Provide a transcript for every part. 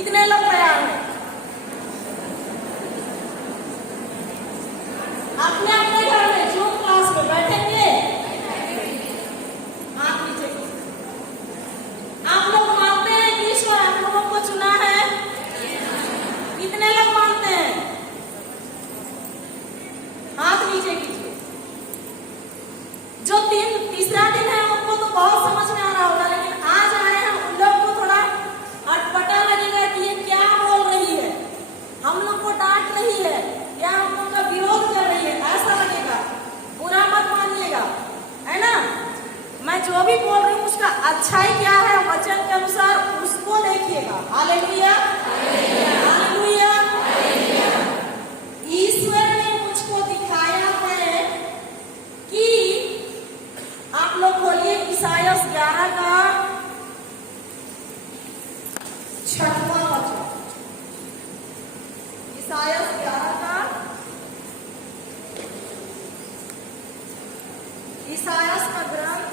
कितने लोग तैयार हैं? अपने अपने घर में जूम क्लास में बैठेंगे। हाथ नीचे कीजिए। आप लोग मानते हैं कि ईश्वर आप लोगों को चुना है? कितने लोग मानते हैं? हाथ नीचे कीजिए। जो तीसरा दिन है उनको तो बहुत समझ में आ रहा होगा, लेकिन आज आए हैं उन लोग को थोड़ा अटपटा लगेगा कि ये क्या बोल रही है, हम लोग को डांट रही है या हम लोग का विरोध कर रही है, ऐसा लगेगा। बुरा मत मानिएगा, है ना। मैं जो भी बोल रही हूँ उसका अच्छाई क्या है वचन के अनुसार उसको देखिएगा। Hallelujah, hallelujah. ईश्वर ने मुझको दिखाया है कि आप लोग बोलिए ईसाया 11 का 6वां वचन। ईसाया 11 का ईसाया का ग्रंथ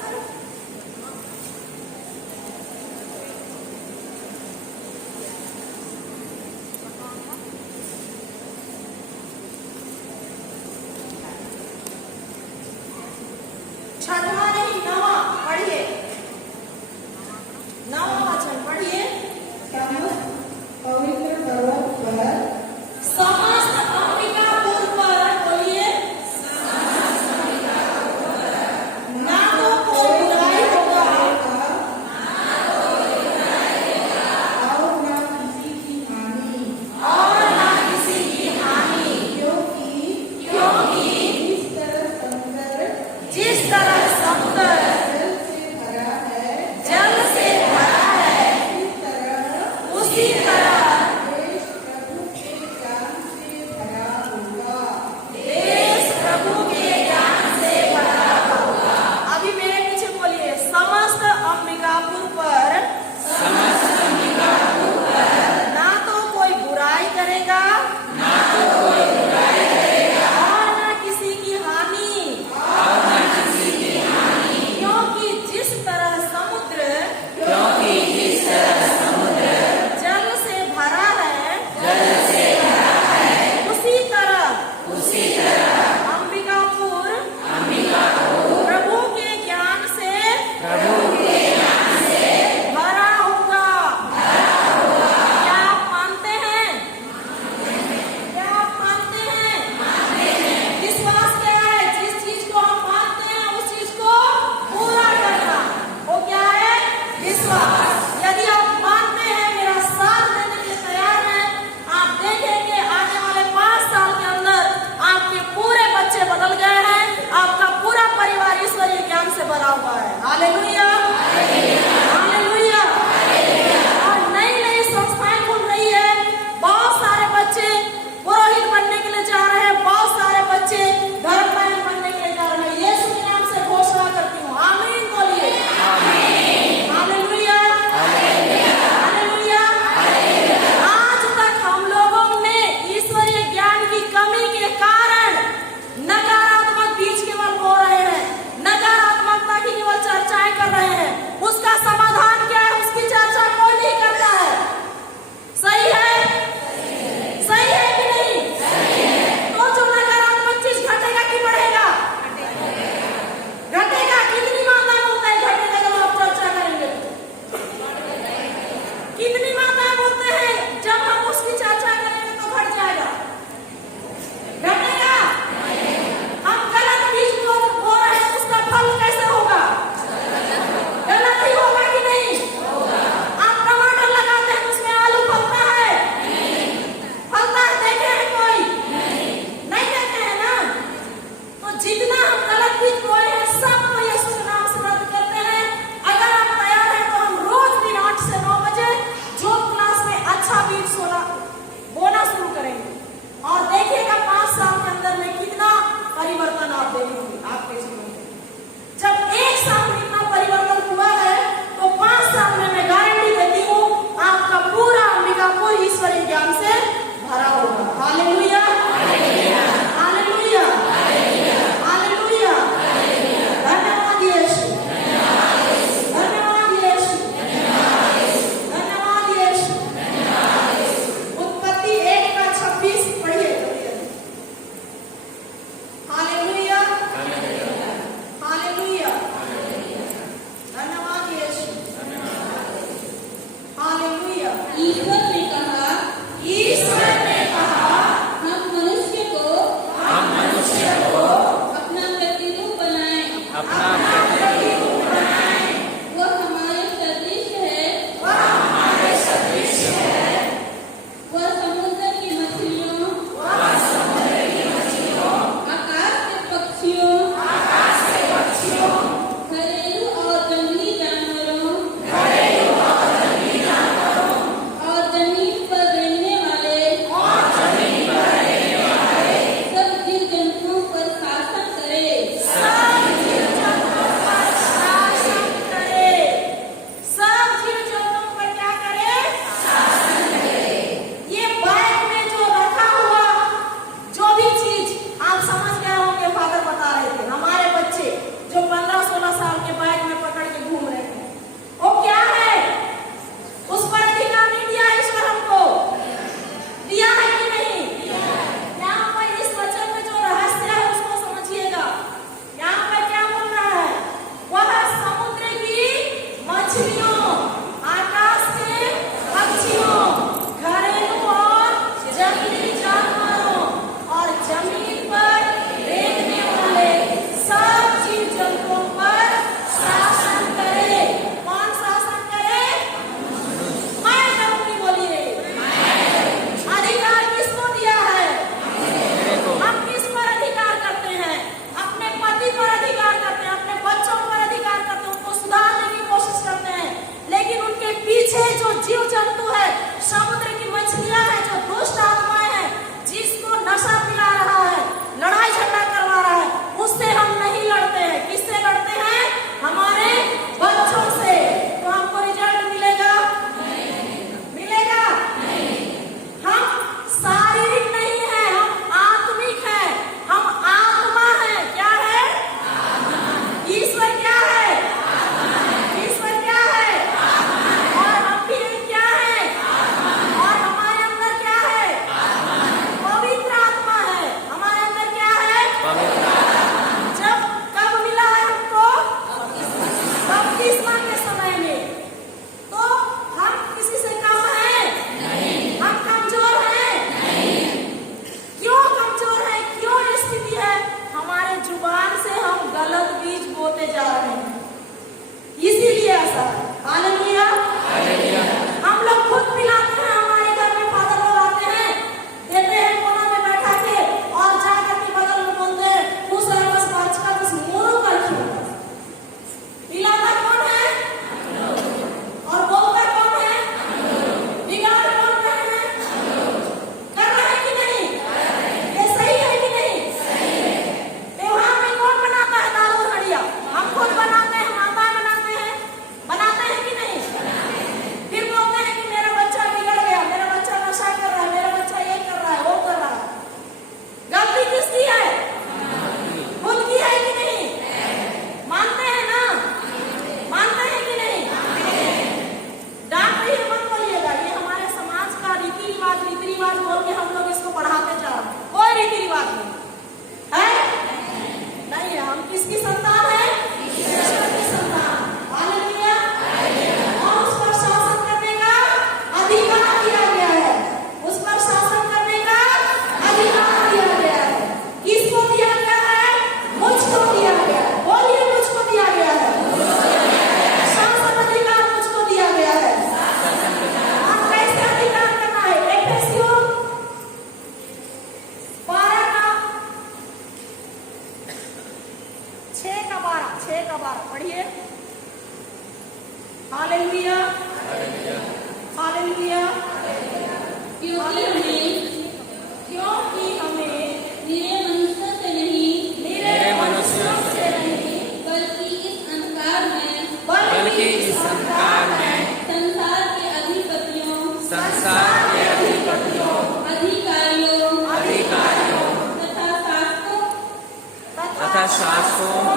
6वां नहीं 9वां पढ़िए। 9वां वचन पढ़िए। पवित्र पर्वत पर समस्त पढ़िए। Hallelujah, hallelujah. क्योंकि हमें निरे मनुष्यों से नहीं, बल्कि इस अंधकार में संसार के अधिपतियों, अधिकारियों तथा शासकों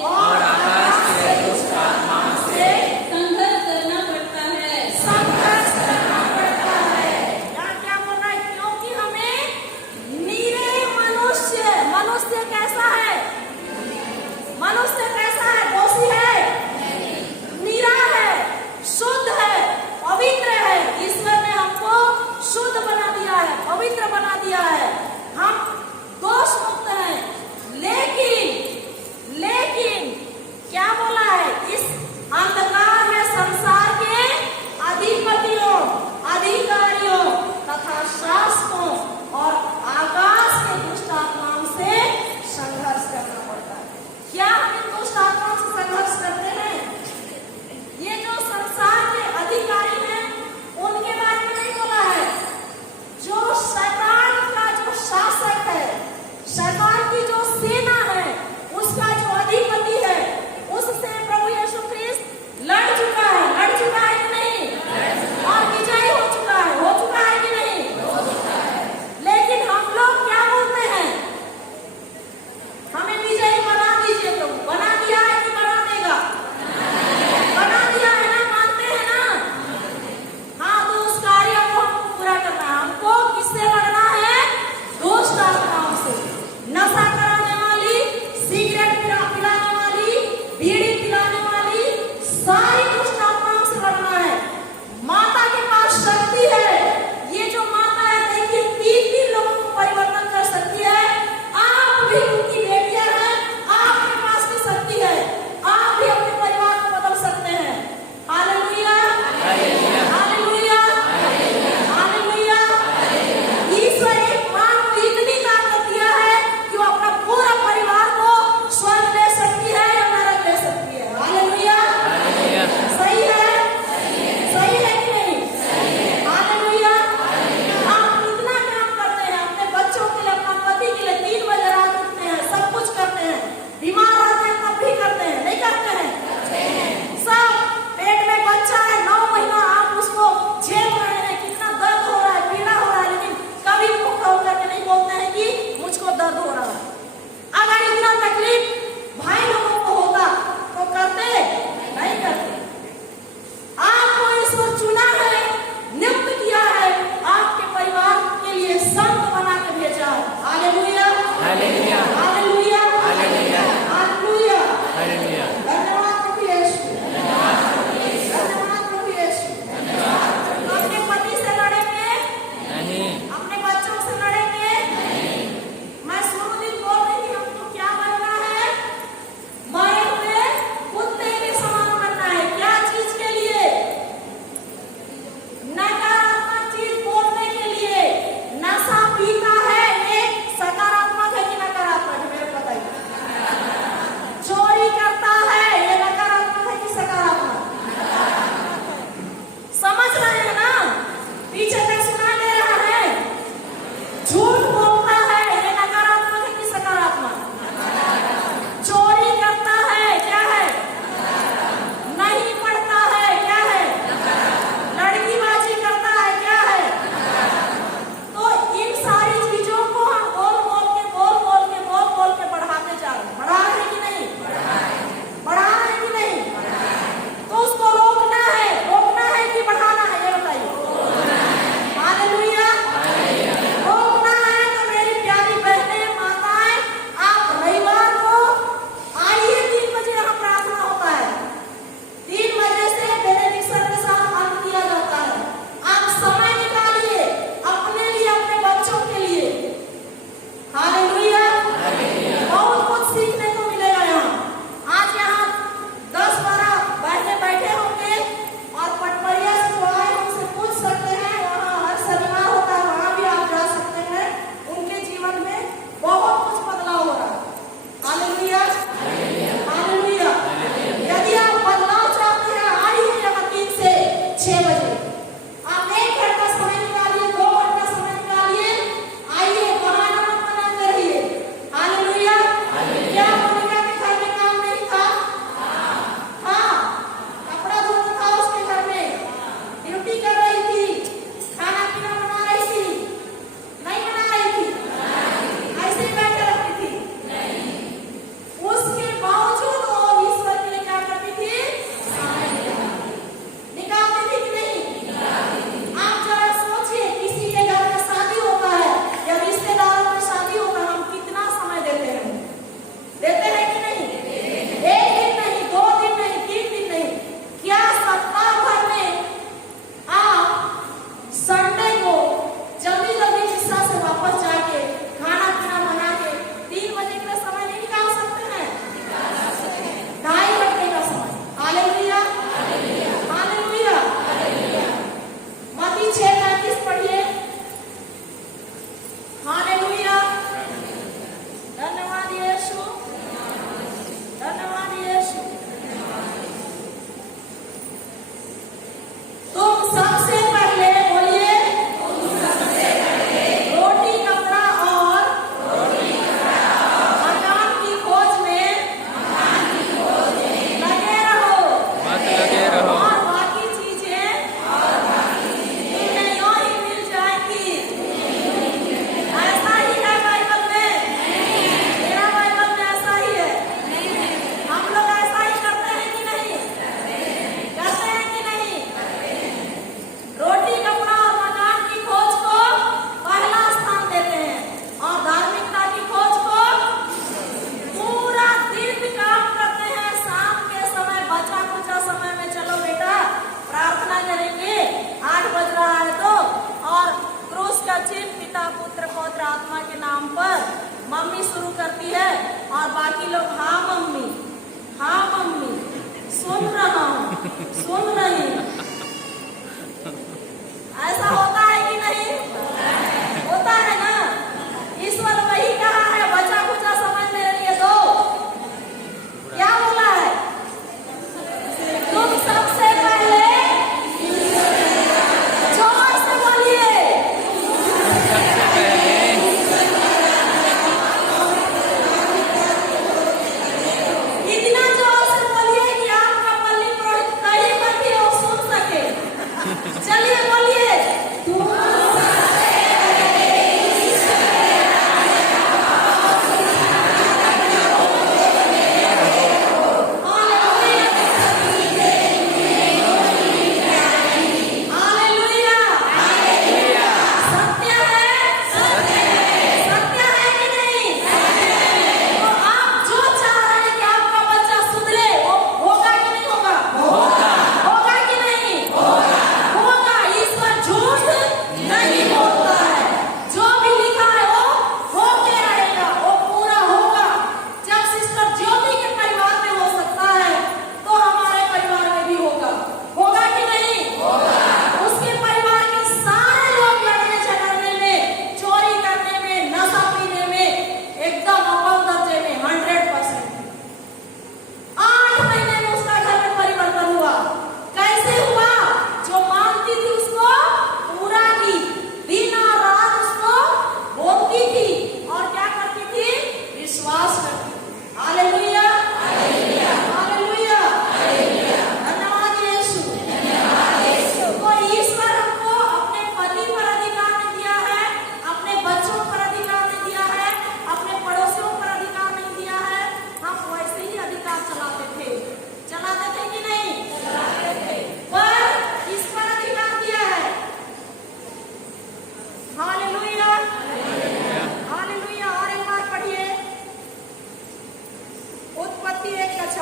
और आकाश के दुष्ट आत्माओं से संघर्ष करना पड़ता है। यहाँ क्या बोल रहा है? क्योंकि हमें नीरे मनुष्य कैसा है? मनुष्य कैसा है? दोषी है, नीरा है, शुद्ध है, पवित्र है। ईश्वर ने हमको शुद्ध बना दिया है, पवित्र बना दिया है। हम दोष मुक्त हैं,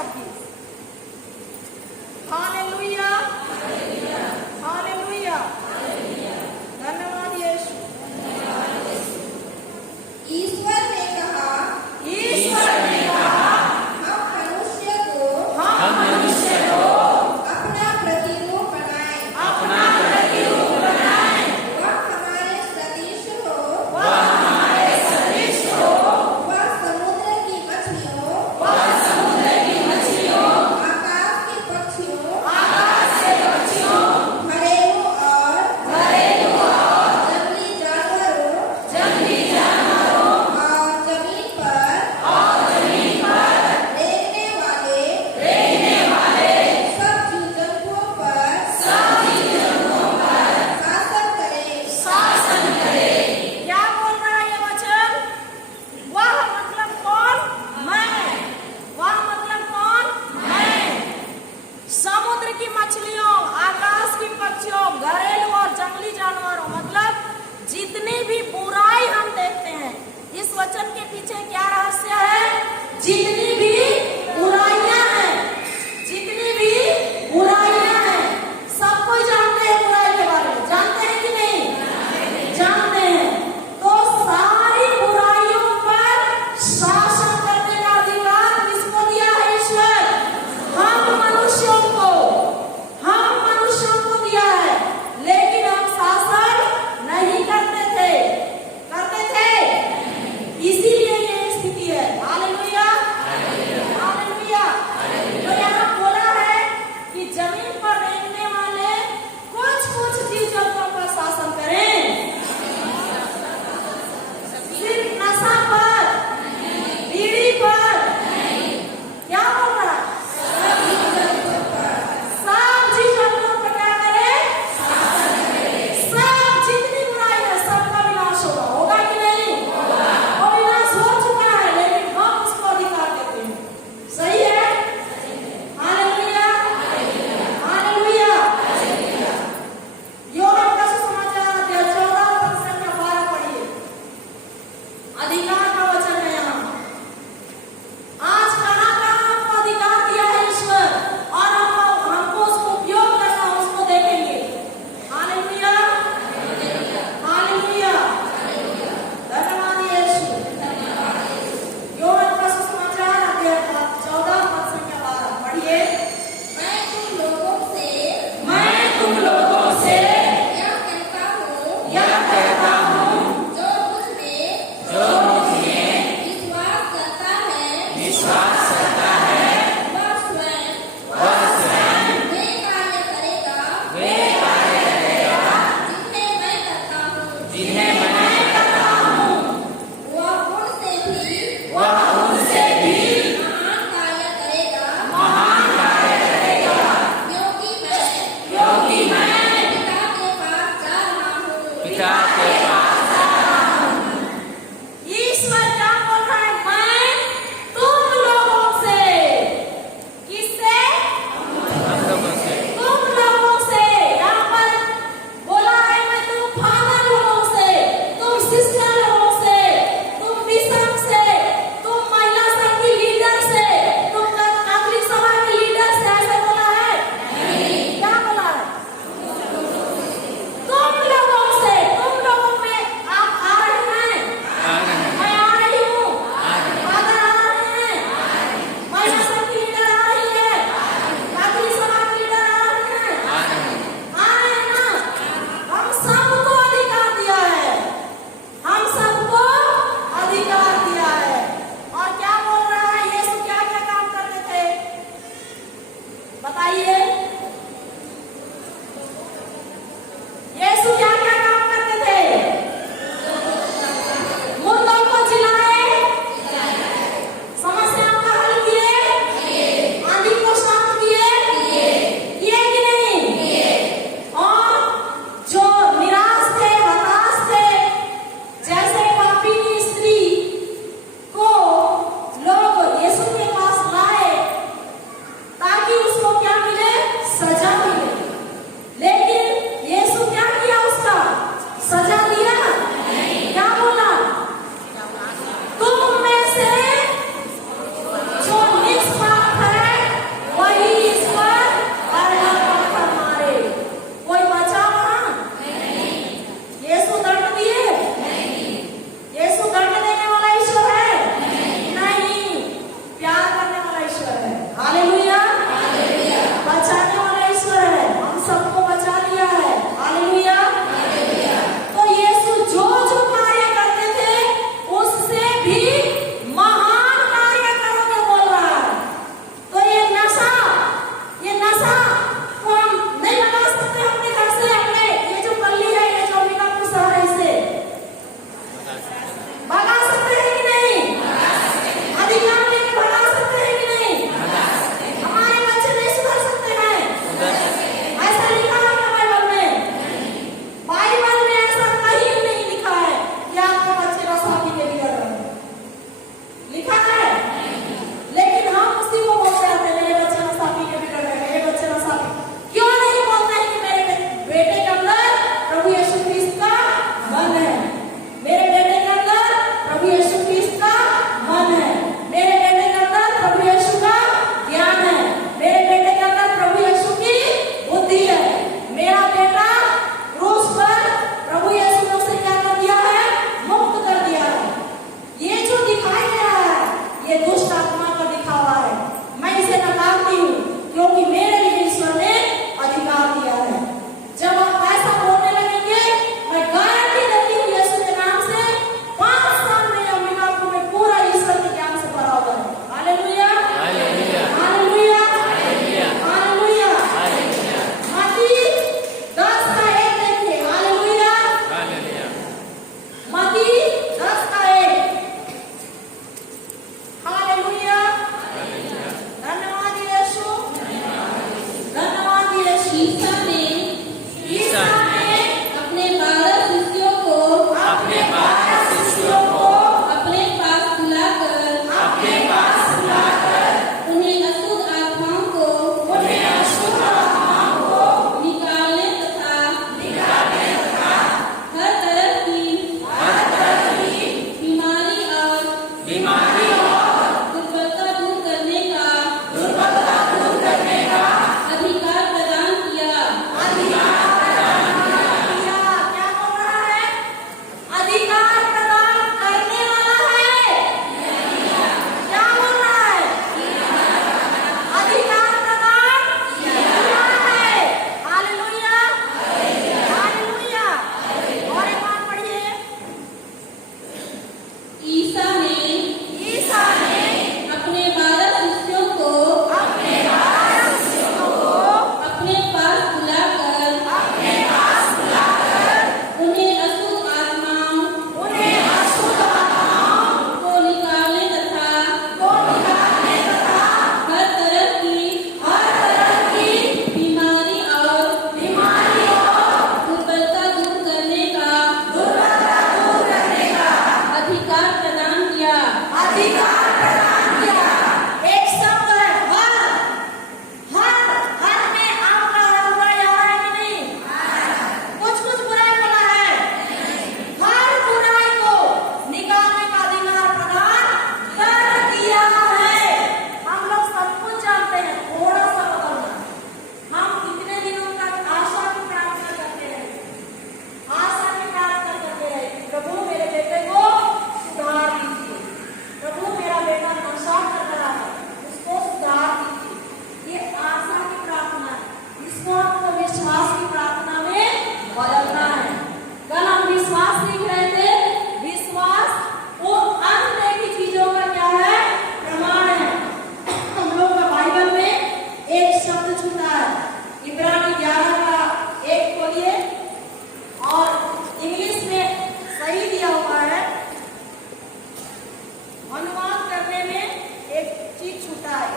26। हालेलुया, हालेलुया, धन्यवाद यीशु। ईश्वर ने कहा, हम मनुष्य को अपना प्रतिरूप बनाएं, वह हमारे सदृश हो, वह समुद्र की मछलियों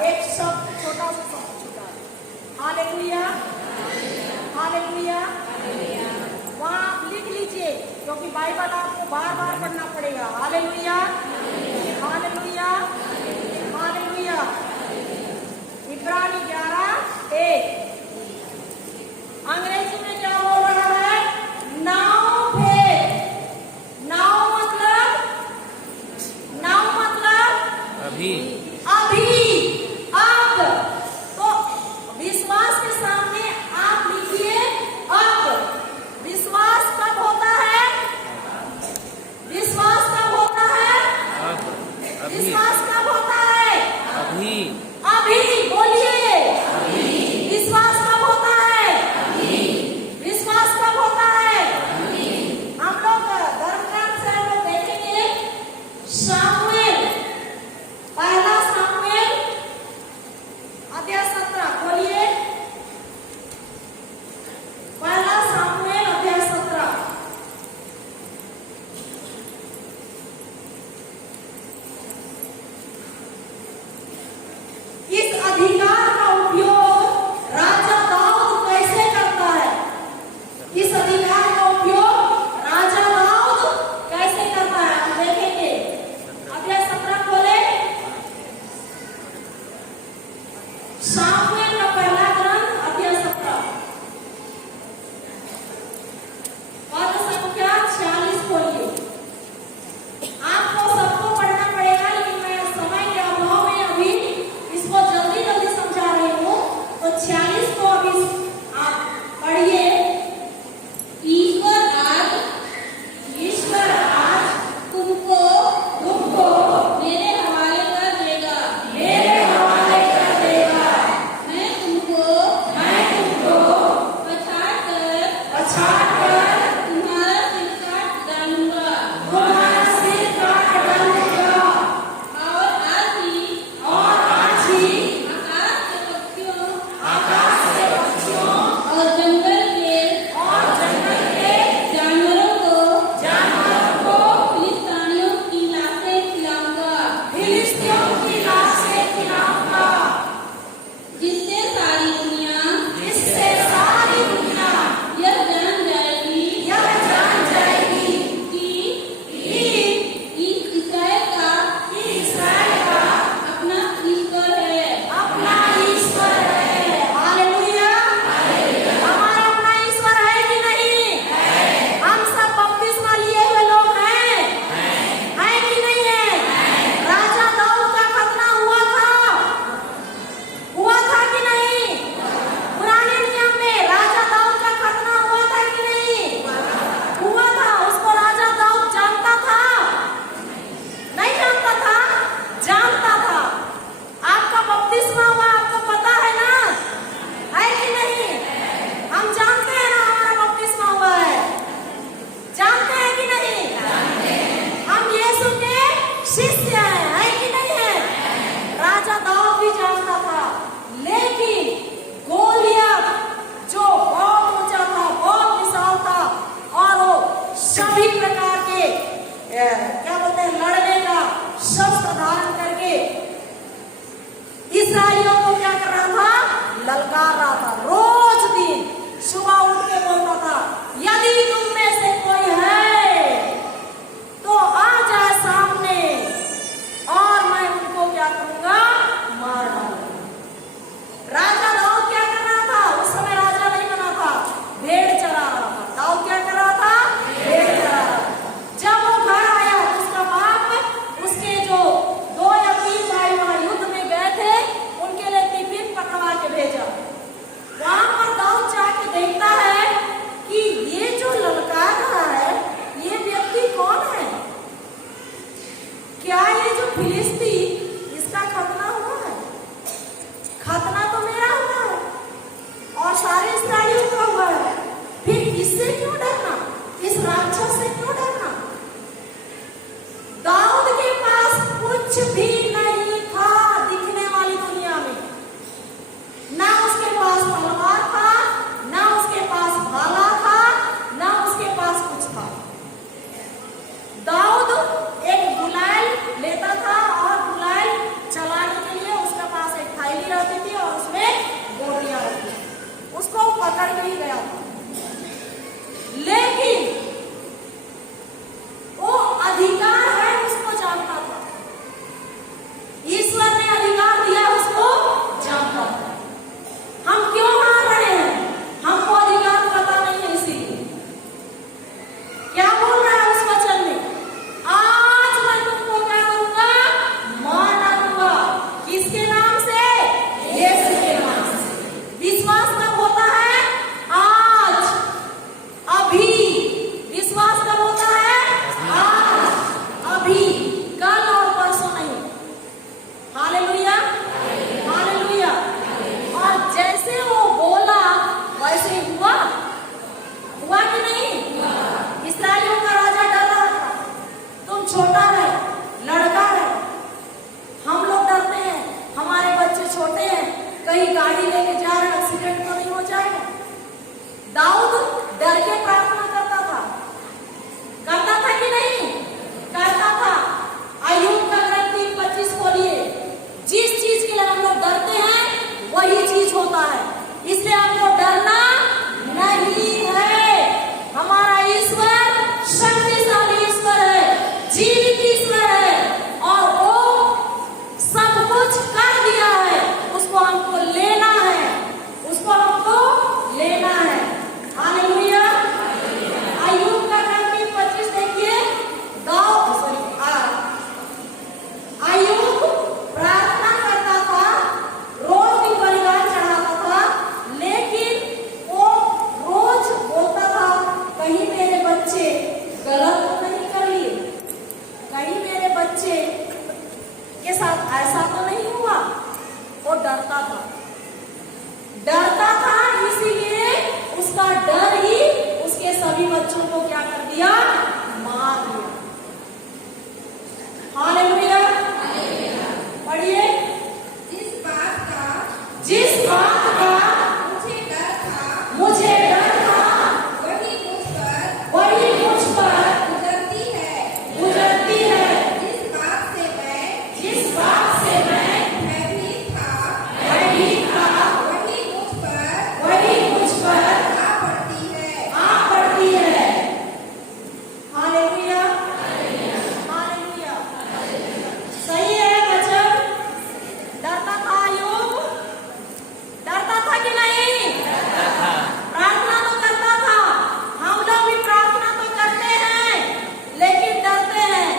एक शब्द, छोटा सा शब्द छूटा है। Hallelujah, hallelujah. वहाँ आप लिख लीजिए, क्योंकि बाइबल आपको बार बार पढ़ना पड़ेगा। Hallelujah, hallelujah, hallelujah. इब्रानी 11:1। अंग्रेजी में क्या बोल रहा है? Now faith. नाउ मतलब अभी, अब। तो विश्वास के सामने आप लिखिए अब। विश्वास कब होता है? विश्वास कब होता है? अब, अभी, विश्वास कब होता है? अभी, अभी। बोलिए, अभी, विश्वास कब होता है? विश्वास कब होता है? हम लोग धर्मग्रंथ से हम लोग देखेंगे शामुएल, पहला शामुएल अध्याय 17। बोलिए, पहला शामुएल अध्याय 17। इस अधिकार का उपयोग राजा दाऊद कैसे करता है? इस अधिकार का उपयोग राजा दाऊद कैसे करता है? हम देखेंगे। अध्याय 17 खोले। शामुएल का पहला ग्रंथ अध्याय 17 पद संख्या 46 खोलिए। आपको सबको पढ़ना पड़ेगा, लेकिन मैं समय के अभाव में अभी इसको जल्दी जल्दी समझा रही हूँ। तो 46 को अभी आप पढ़िए। ईश्वर आज तुमको मेरे हवाले कर देगा। मैं तुमको पछाड़ कर तुम्हारा सिर काट डालूंगा। और आज ही आकाश के पक्षियों और जंगल के जानवरों को फिलिस्तीनियों की लाशें खिलाऊंगा। फिलिस्तियों की लाशें खिलाऊंगा, जिससे सारी दुनिया यह जान जाएगी कि इस्राएल का अपना ईश्वर है। अपना ईश्वर है। हालेलुया, हमारा अपना ईश्वर है कि नहीं? हम सब बपतिस्मा लिए हुए लोग हैं कि नहीं है? राजा दाऊद का खतना हुआ था कि नहीं? पुराने नियम में राजा दाऊद का खतना हुआ था कि नहीं? हुआ था। उसको राजा दाऊद जानता था? नहीं जानता था? जानता था। आपका बपतिस्मा हुआ, आपको पता है ना? है कि नहीं? हम जानते हैं ना हमारा बपतिस्मा हुआ है? जानते हैं कि नहीं? हम यीशु के शिष्य हैं, है कि नहीं है? राजा दाऊद भी जानता था, लेकिन गोलियत जो बहुत ऊंचा था, बहुत विशाल था, और वो सभी प्रकार के क्या बोलते हैं, लड़ने का शस्त्र धारण करके इस्राएलियों को क्या कर रहा था? ललकार रहा था। रोज दिन सुबह उठ के बोलता था, यदि तुम में से कोई है तो आ जाए सामने, और मैं उनको क्या करूंगा? मार डालूंगा। राजा दाऊद क्या कर रहा था? उस समय राजा नहीं बना था, भेड़ चरा रहा था। दाऊद क्या कर रहा था? भेड़ चरा रहा था। जब वो घर आया, उसका बाप उसके जो 2 या 3 भाई वहां युद्ध में गए थे, उनके लिए टिफिन पकड़ा के भेजा। वहां पर दाऊद जाके देखता है कि ये जो ललकार रहा है, ये व्यक्ति कौन है? क्या ये जो फिलिस्ती, इसका खतना हुआ है? खतना तो मेरा हुआ है और सारे इस्राएलियों का हुआ है। फिर इससे क्यों डरना? इस राक्षस से क्यों डरना? दाऊद के पास कुछ भी नहीं था दिखने वाली दुनिया में। ना उसके पास तलवार था, ना उसके पास भाला था, ना उसके पास कुछ था। दाऊद एक गुलाल लेता था, और गुलाल चलाने के लिए उसके पास एक कहीं गाड़ी लेके जा रहे एक्सीडेंट तो नहीं हो जाएगा। दाऊद डर के प्रार्थना करता था कि नहीं? करता था। अय्यूब का ग्रंथ 3:25 खोलिए। जिस चीज के लिए हम लोग डरते हैं वही चीज होता है, इसलिए हमको डरना नहीं है। हमारा ईश्वर शक्तिशाली ईश्वर है, जीवित ईश्वर है, और वो सब कुछ कर दिया है। उसको हमको लेना है, उसको हमको लेना है। हालेलुया। अय्यूब का ग्रंथ 3:25 देखिए। अय्यूब प्रार्थना करता था, रोज दिन बलिदान चढ़ाता था, लेकिन वो रोज बोलता था कहीं मेरे बच्चे गलत तो नहीं कर लिए, कहीं मेरे बच्चे के साथ ऐसा तो नहीं हुआ। वो डरता था, इसीलिए उसका डर ही उसके सभी बच्चों को क्या कर दिया? मार दिया। हालेलुया। पढ़िए। जिस बात का जिस बात का मुझे डर था मुझे डर था वही मुझ पर गुजरती है। जिस बात से मैं भयभीत था वही मुझ पर आ पड़ती है। हालेलुया। हालेलुया। सही है वचन। डरता था अय्यूब, डरता था कि नहीं? प्रार्थना तो करता था। हम लोग भी प्रार्थना तो करते हैं, लेकिन डरते हैं।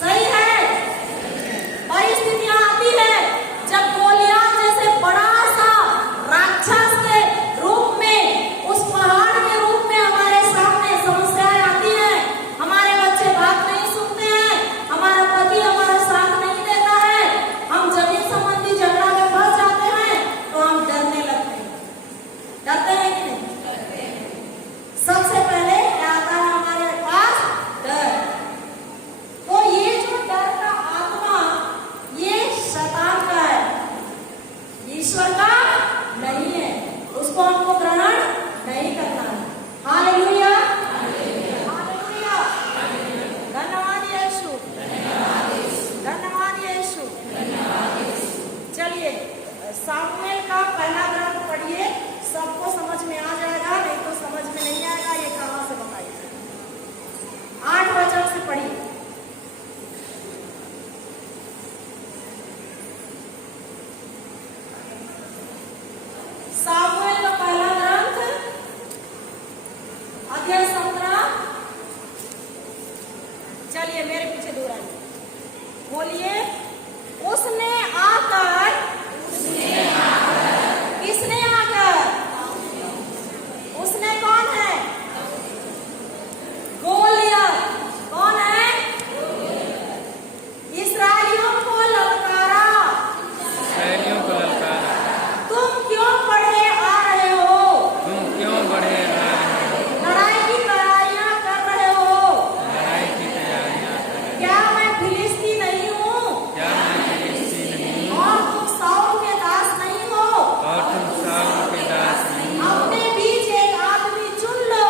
सही है। परिस्थितियां आती है जब गोलियत जैसे बड़ा सा राक्षस के रूप में, उस पहाड़ के रूप में हमारे सामने समस्याएं आती हैं। हमारे बच्चे बात नहीं सुनते हैं, हमारा पति हमारा साथ नहीं देता है, हम जमीन संबंधी झगड़ा में फंस जाते हैं, तो हम डरने लगते हैं। डरते हैं कि नहीं? सबसे पहले क्या आता है हमारे पास? डर। तो ये जो डर का आत्मा, ये शैतान का है, ईश्वर का नहीं है। उसको हमको ग्रहण नहीं करना है। हालेलुया। हालेलुया। धन्यवाद यीशु। धन्यवाद यीशु। चलिए सामुएल का पहला ग्रंथ पढ़िए, सबको समझ में आ जाएगा, नहीं तो समझ में नहीं आएगा। ये कहां से बताइए? 8 वचन से पढ़िए। सामुएल का पहला ग्रंथ अध्याय 17। चलिए मेरे पीछे दूर आइए, बोलिए। उसने आकर किसने आकर? उसने कौन है? गोलियत। कौन है? इस्राएलियों को ललकारा। शैलियों को ललकारा। तुम क्यों बढ़े आ रहे हो? तुम क्यों बढ़े आ रहे हो? लड़ाई की तैयारियां कर रहे हो? लड़ाई की तैयारियां कर रहे हो। क्या मैं फिलिस्ती नहीं हूँ? क्या मैं फिलिस्ती नहीं हूँ? और तुम साउल के दास नहीं हो? और तुम साउल के दास नहीं हो? अपने बीच एक आदमी चुन लो,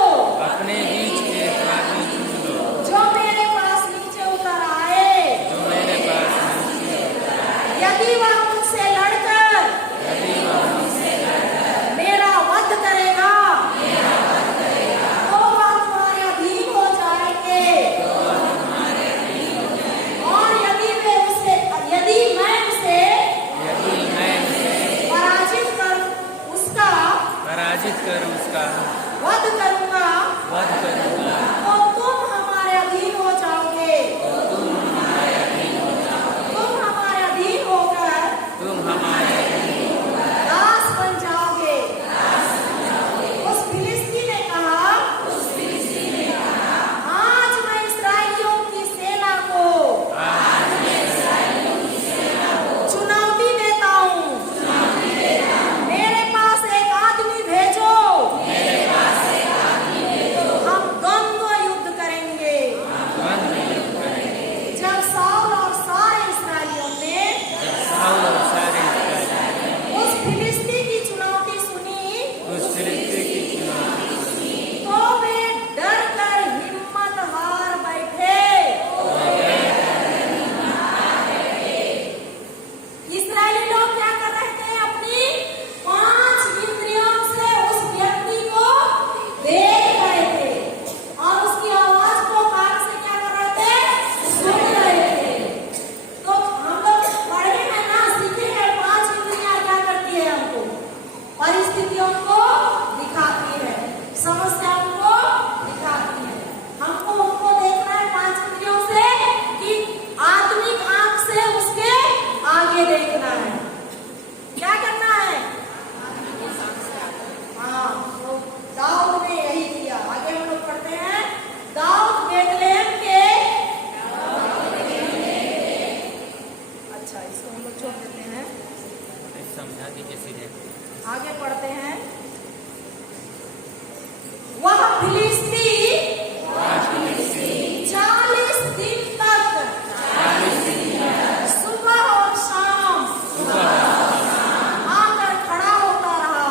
अपने बीच एक आदमी चुन लो, जो मेरे पास नीचे उतर आए। जो मेरे पास नीचे यदि वह मुझसे लड़कर यदि वह मुझसे मेरा वध करेगा, तो वह तुम्हारे अधीन हो जाएंगे। और यदि मैं उसे पराजित कर उसका वध करूंगा, वध करूंगा, तो तुम हमारे अधीन हो जाओगे। तुम हमारे अधीन होकर तुम हमारे दास बन जाओगे। उस फिलिस्ती ने कहा, आज मैं इस्राएलियों की सेना को चुनौती देता हूँ। मेरे पास एक आदमी भेजो, हम दोनों समझा दीजिए सीधे। आगे पढ़ते हैं। वह फिलिस्ती 40 दिन तक सुबह और शाम आकर खड़ा होता रहा।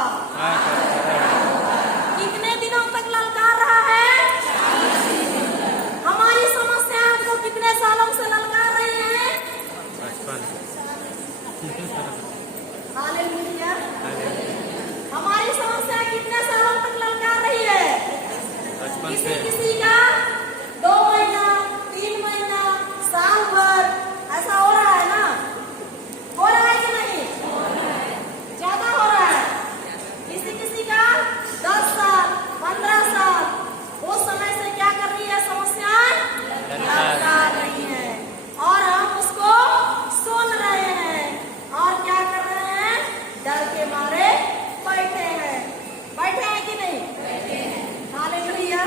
कितने दिनों तक ललकार रहा है? हमारी समस्या हमको कितने सालों से ललकार रही है? हालेलुया। हमारी समस्या कितने सालों तक ललकार रही है? बचपन किसी से किसी का 2 महीना, 3 महीना, साल भर, ऐसा हो रहा है ना? हो रहा है कि नहीं? ज्यादा हो रहा है। किसी किसी का 10 साल, 15 साल, उस समय से क्या कर रही है? समस्याएं ललकार रही है और हम उसको सुन रहे हैं और क्या कर रहे हैं? डर के मारे बैठे हैं। बैठे हैं कि नहीं? हालेलुया।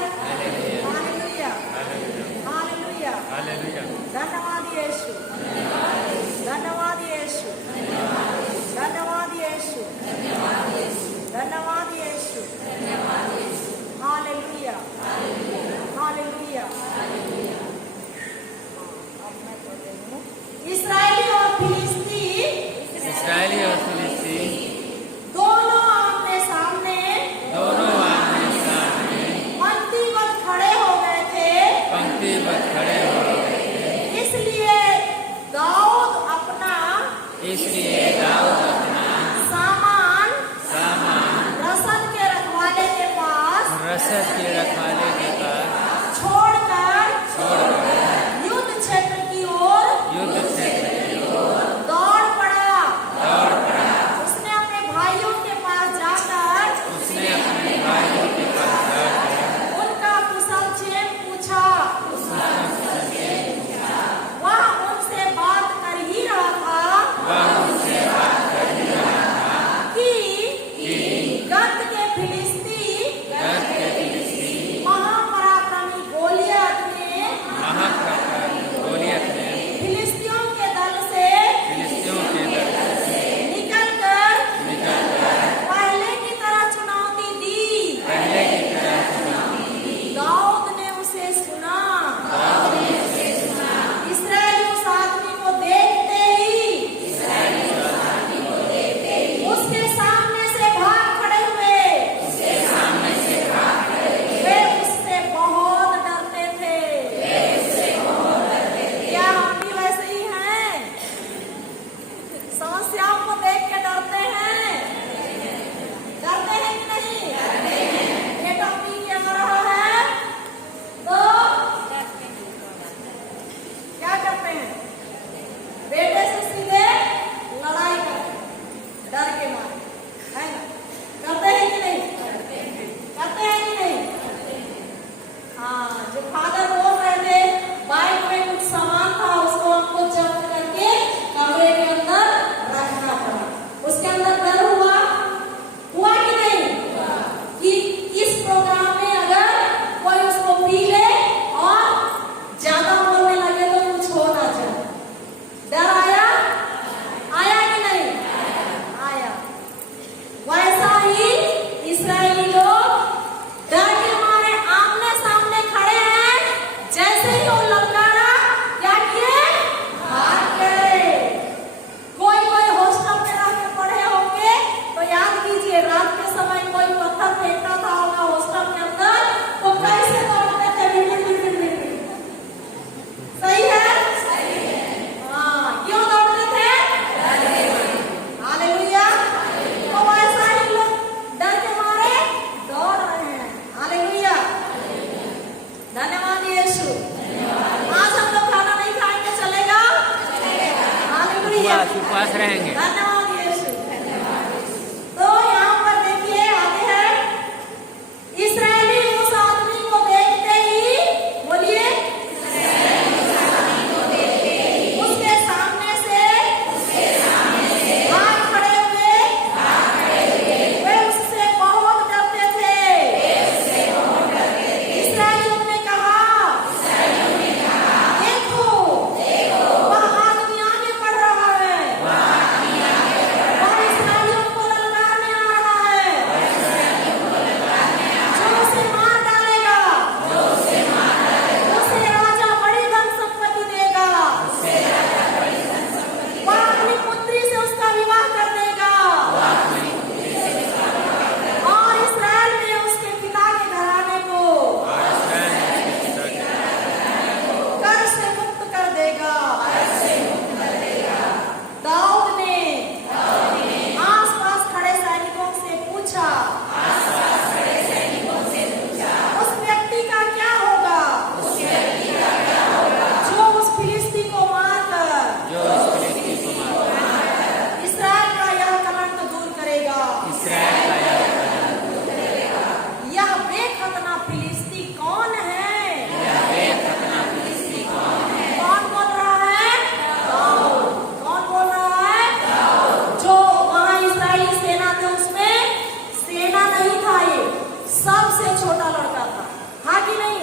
सबसे छोटा लड़का था, हाँ कि नहीं?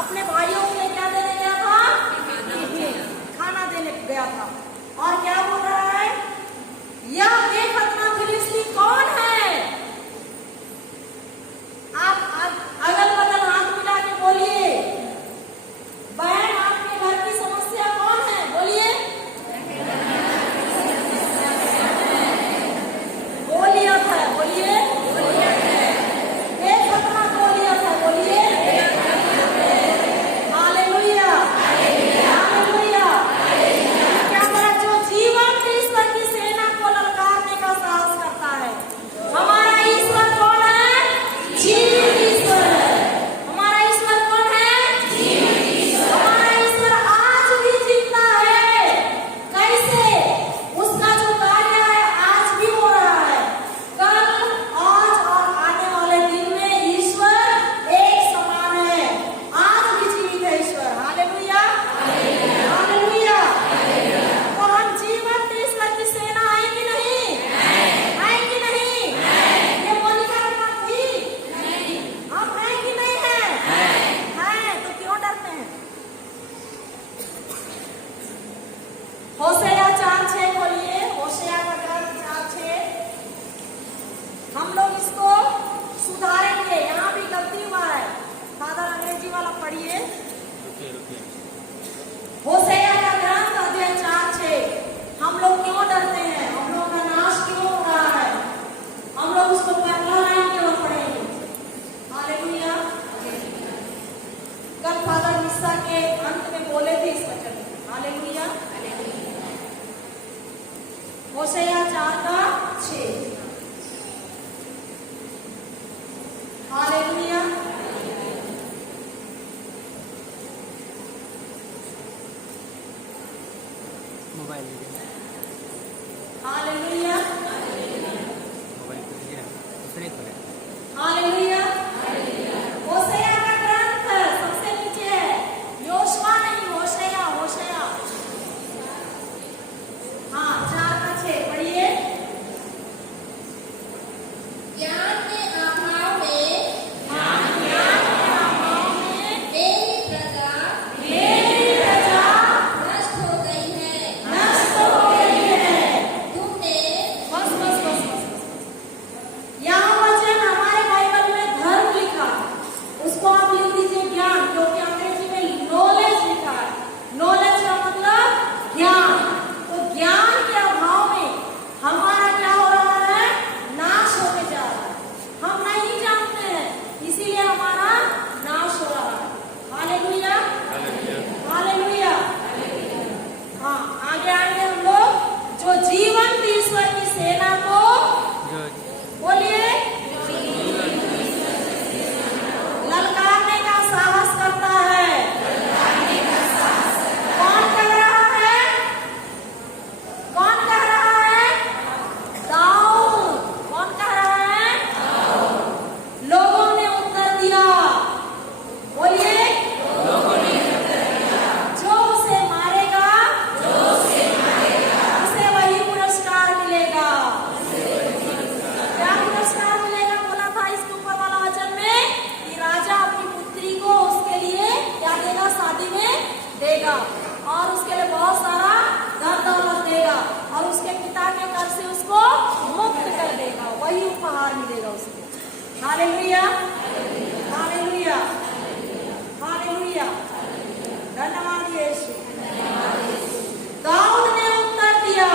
अपने भाइयों के लिए क्या देने गया था? टिफिन, खाना देने गया था। और क्या बोल रहा है? यह देखत ना फिलिस्ती कौन है? आप अगल बगल हाथ मिला के बोलिए, बहन आपके घर की समस्या कौन है? बोलिए, गोलियत है। बोलिए, एक खतरा गोलियत है। बोलिए, हालेलुया, हालेलुया। क्या बात, जो जीवन में ईश्वर की सेना को ललकारने का साहस करता है। हमारा ईश्वर कौन है? जीवित ईश्वर है। हमारा ईश्वर कौन है? जीवित ईश्वर। हमारा ईश्वर आज भी जिंदा है। कैसे? उसका जो कार्य है आज भी हो रहा है। कल, आज और आने वाले दिन में ईश्वर एक समान है। आज भी जीवित है ईश्वर। Hallelujah, hallelujah. तो हम जीवंत ईश्वर की सेना है कि नहीं? है कि नहीं? ये मोनिका की बात थी? हम हैं कि नहीं है? हैं, तो क्यों डरते हैं? होशेया 4:6 खोलिए, होशेया का ग्रंथ 4:6। हम लोग इसको सुधारेंगे। यहाँ भी गलती हुआ है। फादर अंग्रेजी वाला पढ़िए। रुकिए। होशेया का ग्रंथ अध्याय 4:6। हम लोग क्यों डरते हैं? हम लोग का नाश क्यों हो रहा है? हम लोग उसको पहला लाइन क्यों पढ़ेंगे? हालेलुया। कल फादर मिस्सा के अंत में बोले थे इस वचन में। हालेलुया। होशेया 4:6। हालेलुया। मोबाइल लीजिए, हालेलुया, मोबाइल को लीजिए, दूसरे को ले। हालेलुया। होशेया का ग्रंथ सबसे नीचे है। योशुआ नहीं, होशेया, होशेया। हाँ, 4:6 पढ़िए। ज्ञान के अभाव में मेरी प्रजा नष्ट हो गई है। नष्ट हो गई है। तुमने बस। यहाँ वचन हमारे बाइबल में धर्म लिखा, उसको आप लिख दीजिए ज्ञान, क्योंकि अंग्रेजी में नॉलेज लिखा है। नॉलेज का मतलब ज्ञान। तो ज्ञान के अभाव में हमारा क्या हो रहा है? नाश होने जा रहा है। हम नहीं जानते हैं, इसीलिए हमारा नाश हो रहा है। Hallelujah, hallelujah. हाँ, आगे आएंगे हम लोग। जो जीवंत ईश्वर की सेना को, बोलिए, ललकारने का साहस करता है। कौन कह रहा है? कौन कह रहा है? दाऊद। कौन कह रहा है? लोगों ने उत्तर दिया। बोलिए, जो उसे मारेगा उसे वही पुरस्कार मिलेगा। क्या पुरस्कार मिलेगा? बोला था इसके ऊपर वाला वचन में कि राजा अपनी पुत्री को उसके लिए क्या देगा? शादी में देगा, और उसके लिए बहुत सारा धन दौलत देगा, और उसके पिता के कर से उसको मुक्त कर देगा। वही उपहार मिलेगा उसको। Hallelujah, hallelujah, hallelujah. धन्यवाद यीशु। दाऊद ने उत्तर दिया।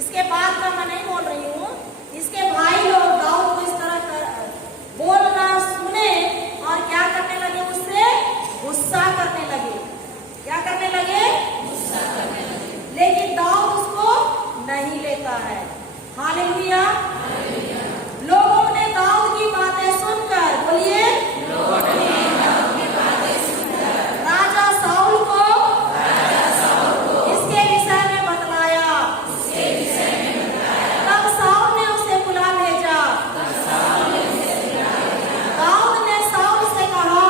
इसके बाद का मैं नहीं बोल रही हूँ। इसके भाई लोग दाऊद को इस तरह बोलना सुने और क्या करने लगे? उससे गुस्सा करने लगे। क्या करने लगे? गुस्सा करने लगे। लेकिन दाऊद उसको नहीं लेता है। हालेलुया। लोगों ने दाऊद की बातें सुनकर, बोलिए, राजा साउल को इसके विषय में बतलाया। तब साउल ने उसे बुला भेजा। दाऊद ने साउल से कहा,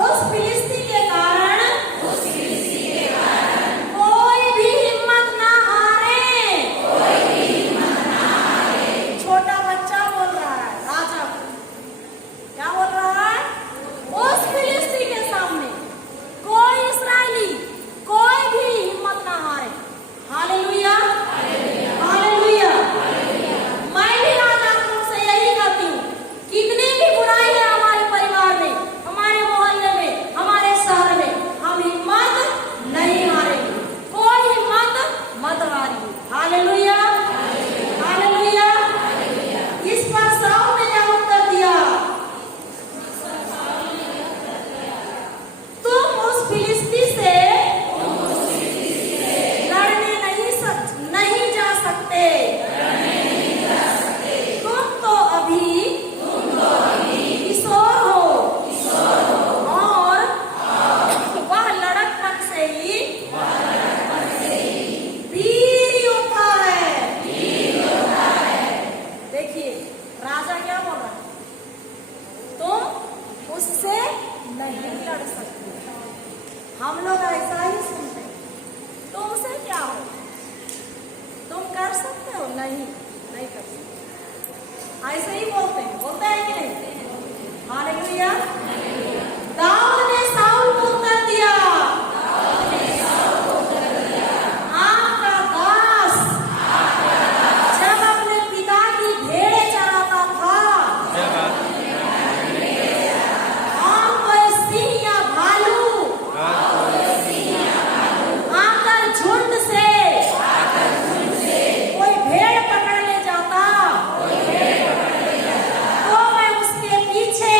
उस फिलिस्ती के कारण कोई भी हिम्मत ना हारे। नहीं नहीं कर सकते। ऐसे ही बोलते हैं कि नहीं? हालेलुया। दाऊद ने साउल को उत्तर दिया, आपका दास जब अपने पिता की भेड़ें चराता था जब आप और कोई सिंह या भालू आकर झुंड से कोई भेड़ पकड़ने जाता तो मैं उसके पीछे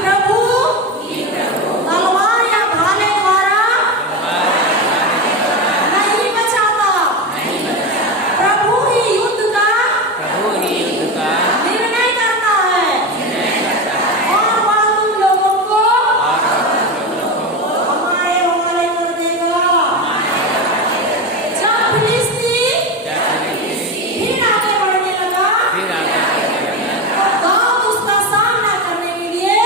प्रभु तलवार या भाले द्वारा नहीं बचाता, प्रभु ही युद्ध का निर्णय करता है। और वह तुम लोगों को हमारे हवाले कर देगा। जब फिलिस्ती फिर आगे बढ़ने लगा तो दाऊद उसका सामना करने के लिए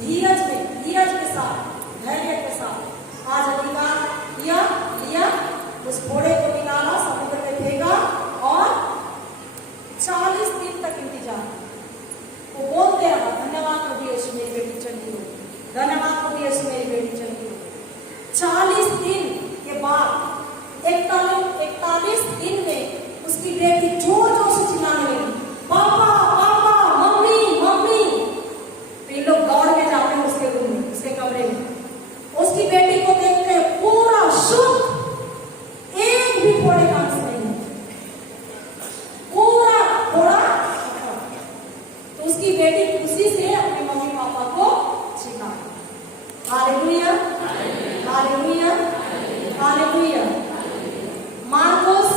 धीरज के साथ, धैर्य के साथ आज अधिकार लिया, उस घोड़े को निकाला, समुद्र में फेंका और 40 दिन तक इंतजार। वो बोलते रहा, धन्यवाद प्रभु यीशु मेरी बेटी चली हो, धन्यवाद प्रभु यीशु मेरी बेटी चली हो। 40 दिन के बाद 41 दिन में उसकी बेटी जोर जोर से चिल्लाने लगी, पापा पापा, मम्मी मम्मी। तो ये लोग दौड़ के जाते हैं उसके रूम में, उसके कमरे में, उसकी बेटी को देखते हैं पूरा शुद्ध, एक भी फोड़े का अंश नहीं है, पूरा फोड़ा। तो उसकी बेटी खुशी से अपने मम्मी पापा को चिल्लाए, हालेलुया हालेलुया हालेलुया। मार्कुस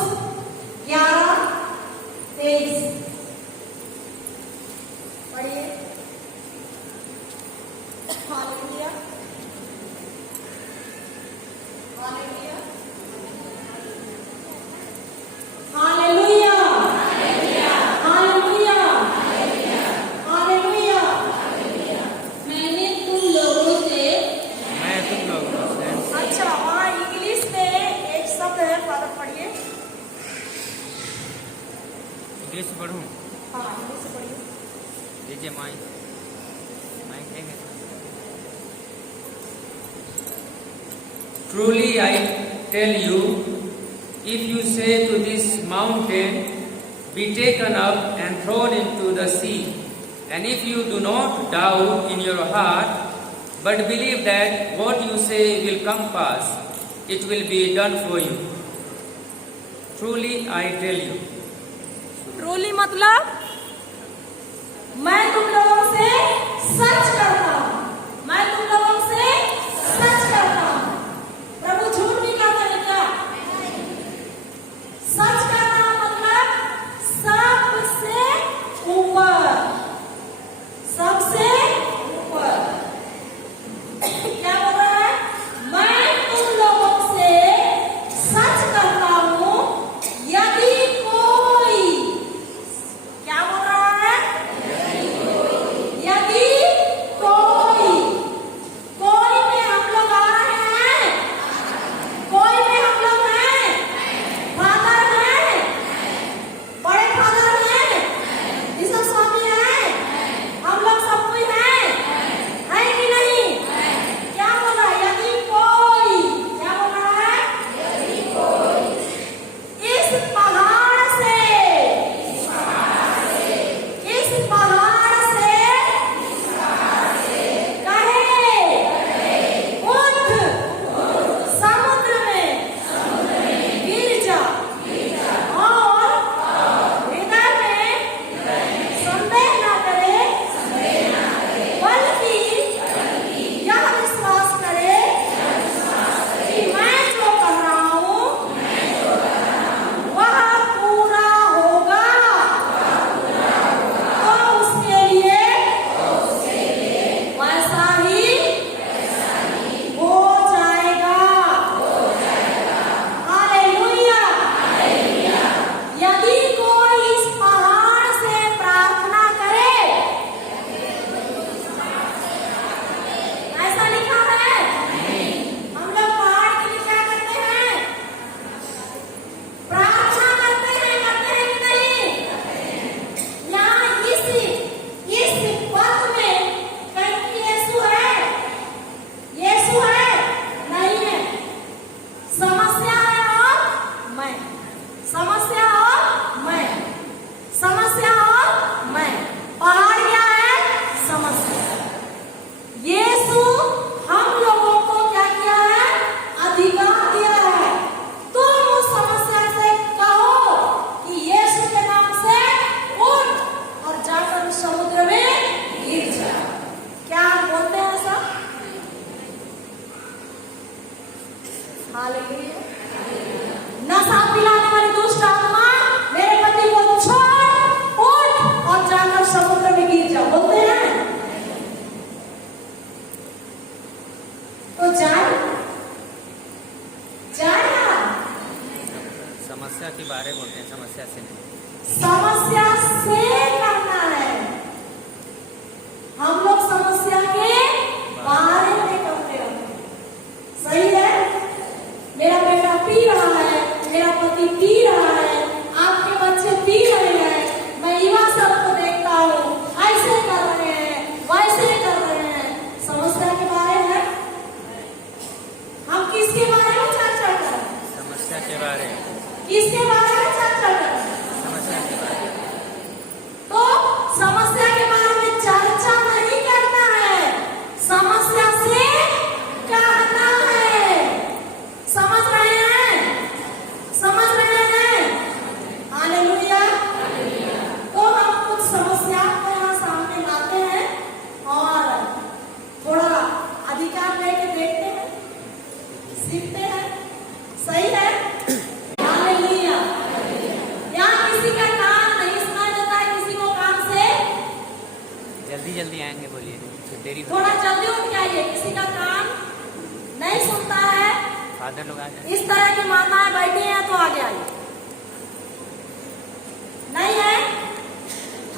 11:23 पढ़िए। Hallelujah hallelujah hallelujah hallelujah hallelujah. मैंने तुम लोगों से मैं तुम लोगों से अच्छा, वहाँ इंग्लिश में एक शब्द है, फादर पढ़िए। इंग्लिश से पढ़ूँ? हाँ, इंग्लिश से पढ़िए। लीजिए माइक देंगे। Truly I tell you, if you say to this mountain, be taken up and thrown into the sea, and if you do not doubt in your heart, but believe that what you say will come pass, it will be done for you. Truly I tell you. Truly मतलब मैं तुम लोगों से सच करता हूँ, मैं तुम लोगों से सच करता हूँ। प्रभु झूठ नहीं कहते हैं क्या? सच करना मतलब सबसे ऊपर, सबसे ऊपर। क्या बोल रहा है? मैं तुम लोगों से सच करता हूँ, यदि कोई, क्या बोल रहा है? यदि कोई, कोई में हम लोग आ रहे हैं, कोई में हम लोग हैं, फादर हैं, बड़े फादर हैं, ईसा स्वामी हैं, हम लोग सब कोई हैं, है कि नहीं? क्या बोल रहा है? यदि कोई, क्या बोल रहा है? यदि कोई इस पहाड़ से, इस पहाड़ से कहे उठ समुद्र में गिर जा, और हृदय में संदेह न करे, बल्कि यह विश्वास करे कि मैं जो कह रहा हूँ वह पूरा होगा, तो उसके लिए वैसा ही हो जाएगा। हालेलुया। यदि कोई इस पहाड़ से प्रार्थना करे, ऐसा लिखा है। हम लोग पहाड़ के लिए क्या करते हैं? प्रार्थना करते हैं कि नहीं? यहाँ इस पद में कहीं यीशु है? यीशु है? नहीं है। समस्या है और मैं, समस्या और मैं, समस्या और मैं। पहाड़ क्या है? समस्या। यीशु हम लोगों को क्या किया है? अधिकार दिया है। तुम उस समस्या से कहो कि यीशु के नाम से उठ और जाकर उस समुद्र में गिर जा। क्या आप बोलते हैं ऐसा? हालेलुया। नशा पिलाने वाली दुष्ट आत्मा, मेरे पति को छोड़, उठ और जाकर समुद्र में गिर जा, बोलते हैं? तो जाए समस्या के बारे में बोलते हैं, समस्या से नहीं। समस्या से करना है। हम लोग समस्या के देरी हो थोड़ा जल्दी उठ के आइए, किसी का कान नहीं सुनता है। फादर लोग आ जाए। इस तरह की माताएं बैठी हैं तो आगे आइए, नहीं है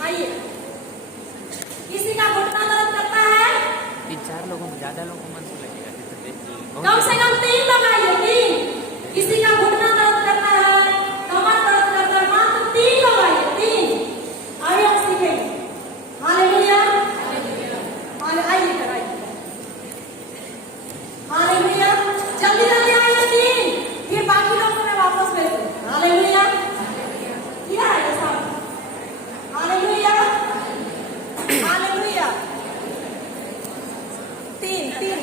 आइए। किसी का घुटना दर्द करता है, 3-4 लोगों को, ज्यादा लोगों को मन से लगेगा। कम से कम 3 लोग आइए, 3। किसी का घुटना दर्द करता है, कमर दर्द करता है, मात्र 3 लोग आइए, 3। आइए हम सीखेंगे। हालेलुया, आइए इधर आइए। हालेलुया, जल्दी जल्दी आइए 3, फिर बाकी लोग मैं वापस भेज दूं। हालेलुया, किया है ये सब। Hallelujah, hallelujah. 3 आइए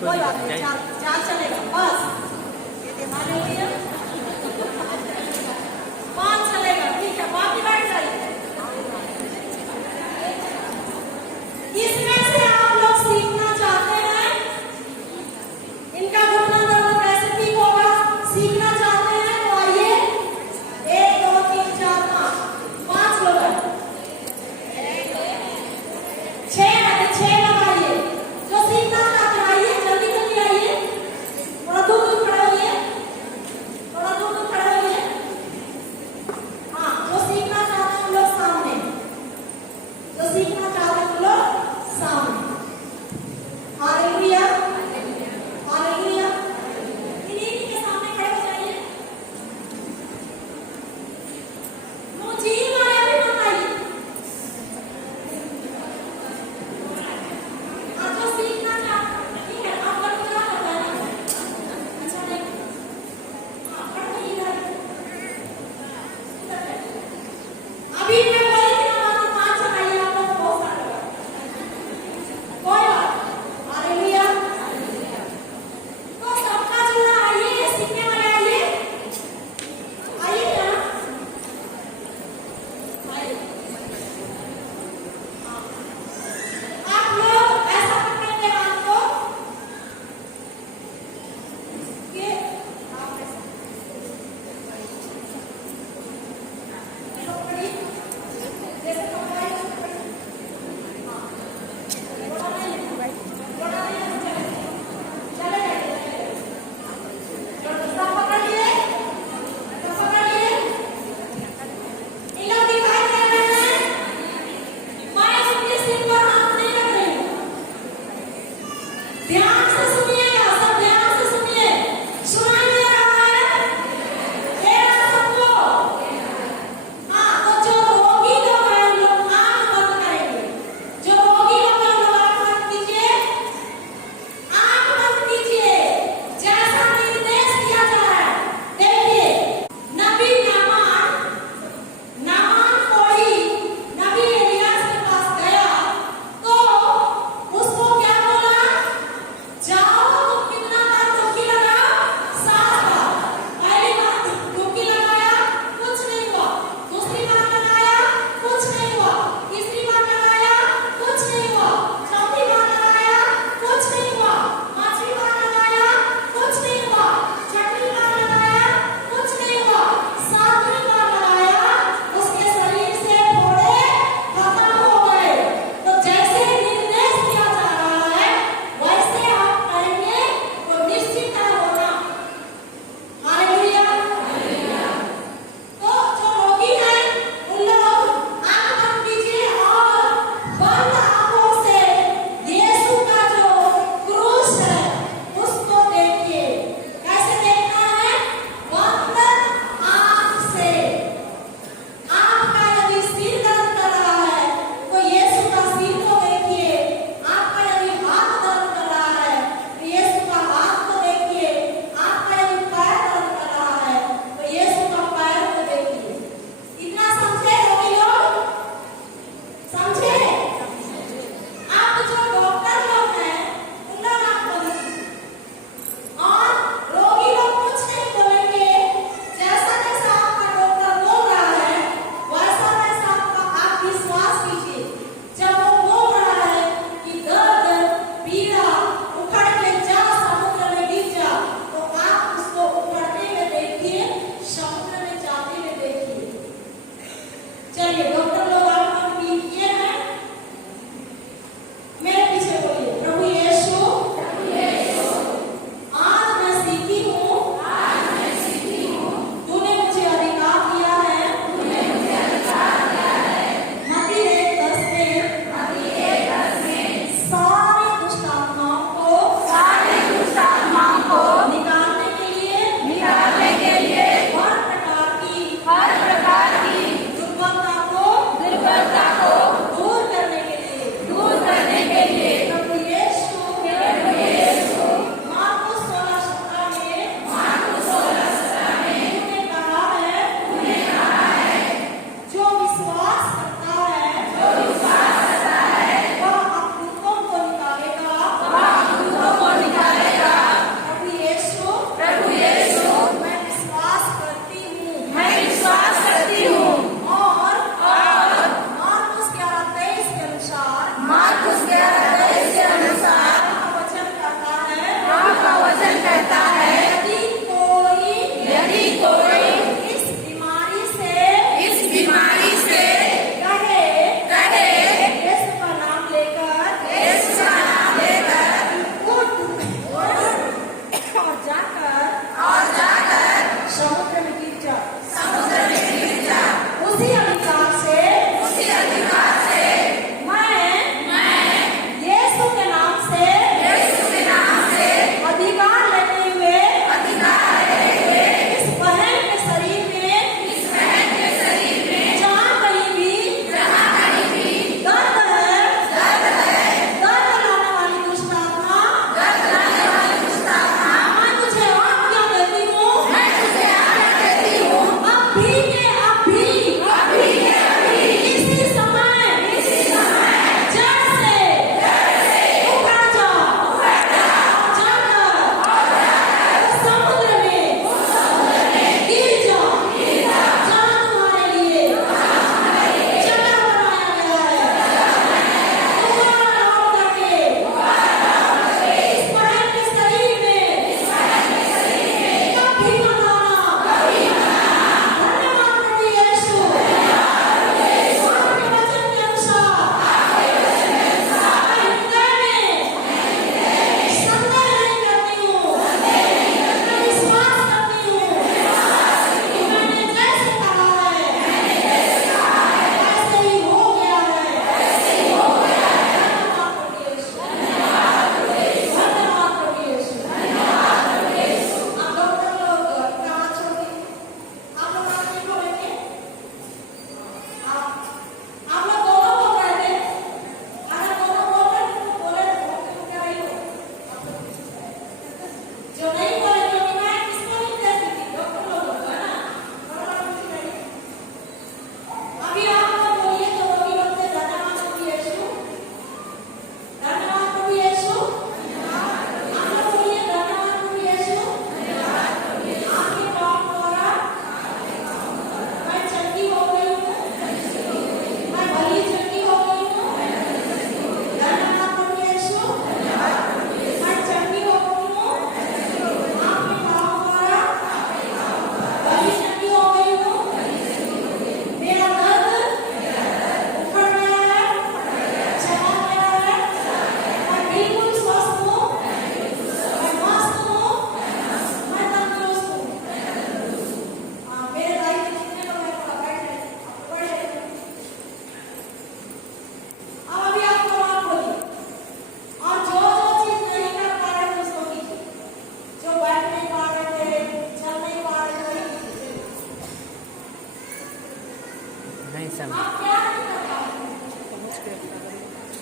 कोई बात नहीं, 4 चलेगा बस। हालेलुया, 5 चलेगा, ठीक है, बाकी बैठ जाइए। इसमें से आप लोग सीखना चाहते हैं इनका घुटना दर्द कैसे ठीक होगा, सीखना चाहते हैं तो आइए। 1 2 3 4 5 लोग हैं, 6 लोग आइए। जो सीखना चाहते हैं आइए, जल्दी जल्दी आइए, थोड़ा दूर दूर खड़े होइए।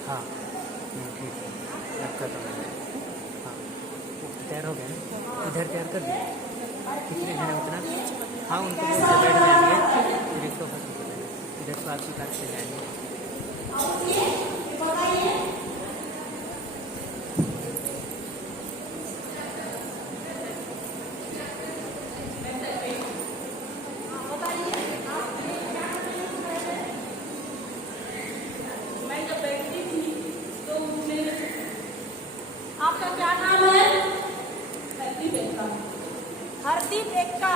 हाँ ठीक है, रखा तो मैंने। हाँ तैयार हो गया ना, इधर तैयार कर दिया। कितने जने उतना? हाँ उनको भी उधर बैठ जाएंगे, फिर इसको खत्म कर देंगे, इधर से आपकी कार से जाएंगे। मैं जब बैठती थी तो मेरे आपका क्या नाम है? हरदीप एक्का। हरदीप एक्का।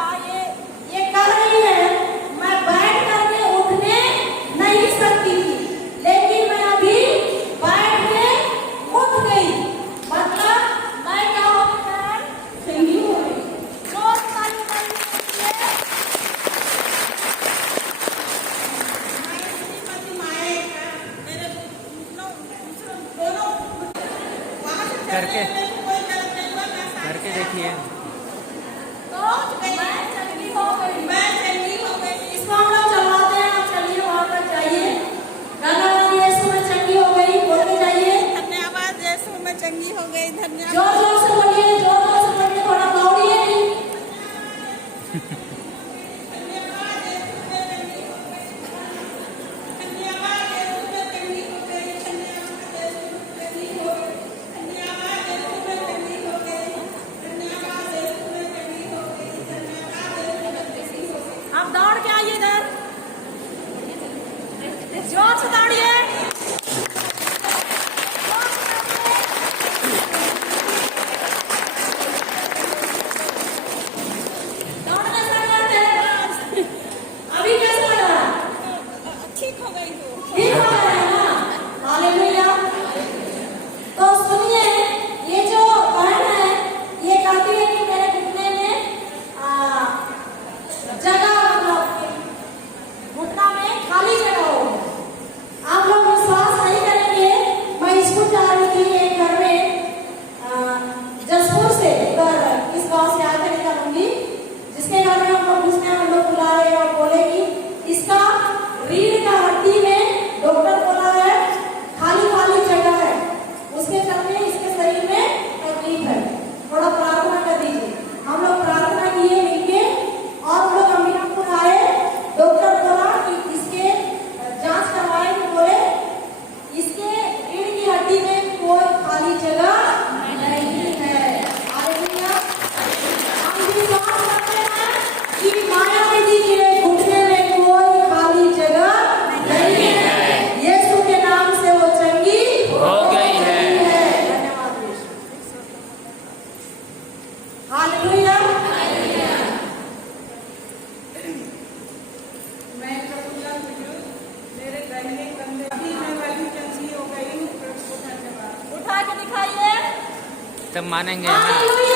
ये कह रही है मैं बैठ करके उठने नहीं सकती थी, लेकिन मैं अभी बैठ के उठ गई। मतलब मैं क्या हो गई? चंगी हो गई। जोर ताली बजाइए। मैं श्रीमती माए का मेरे दोनों वहाँ से करके चलने में कोई गलत नहीं हुआ, मैं साथ करके में देखिए। तो मैं चंगी हो गई। मैं चंगी हो गई। इसको हम लोग चलवाते हैं। आप चलिए वहां पर जाइए। गाना गाइए, यीशु में चंगी हो गई बोलते जाइए। धन्यवाद यीशु में चंगी हो गई। धन्यवाद। जोर जोर से बोलिए, जोर जोर से बोलिए, थोड़ा दौड़िए नहीं। धन्यवाद यीशु में चंगी हो गई। धन्यवाद यीशु में चंगी हो गई। धन्यवाद यीशु में चंगी हो गई। धन्यवाद यीशु में चंगी हो गई। धन्यवाद यीशु में चंगी हो गई। धन्यवाद यीशु में चंगी हो गई। आप दौड़ के आइए इधर, जोर से दौड़िए। दौड़ने से डरते हैं। अभी कैसा लग रहा है? ठीक हो गई तू। ठीक हो रहा है ना? हालेलुया। तो सुनिए, ये जो बहन है ये कहती है कि मेरे घुटने में जगह, मतलब घुटना में खाली जगह हो। आप लोग विश्वास नहीं करेंगे, मैं स्कूल जा रही थी एक घर में जसपुर से उधर इस गांव से आकर निकलूंगी, जिसके घर में हम लोग घुसने हम लोग बुलाए और बोले कि इसका रीढ़ का हड्डी में डॉक्टर बोला है खाली खाली जगह है, उसके चलते इसके शरीर में तकलीफ है, थोड़ा प्रार्थना कर दीजिए। हम लोग प्रार्थना किए मिलके और हम लोग अमीरापुर आए। डॉक्टर बोला कि इसके जांच करवाए तो बोले इसके रीढ़ की हड्डी में कोई खाली जगह नहीं है। हालेलुया। हम विश्वास करते हैं कि माया दीदी के घुटने में कोई खाली जगह नहीं है। यीशु के नाम से वो चंगी हो गई है। धन्यवाद यीशु। हालेलुया। मैं प्रफुल्ला बुजुर्ग, मेरे दाहिने कंधे अभी मैं वाली चंगी हो गई हूँ। प्रभु को धन्यवाद। उठा के दिखाइए। तब मानेंगे ना। हालेलुया।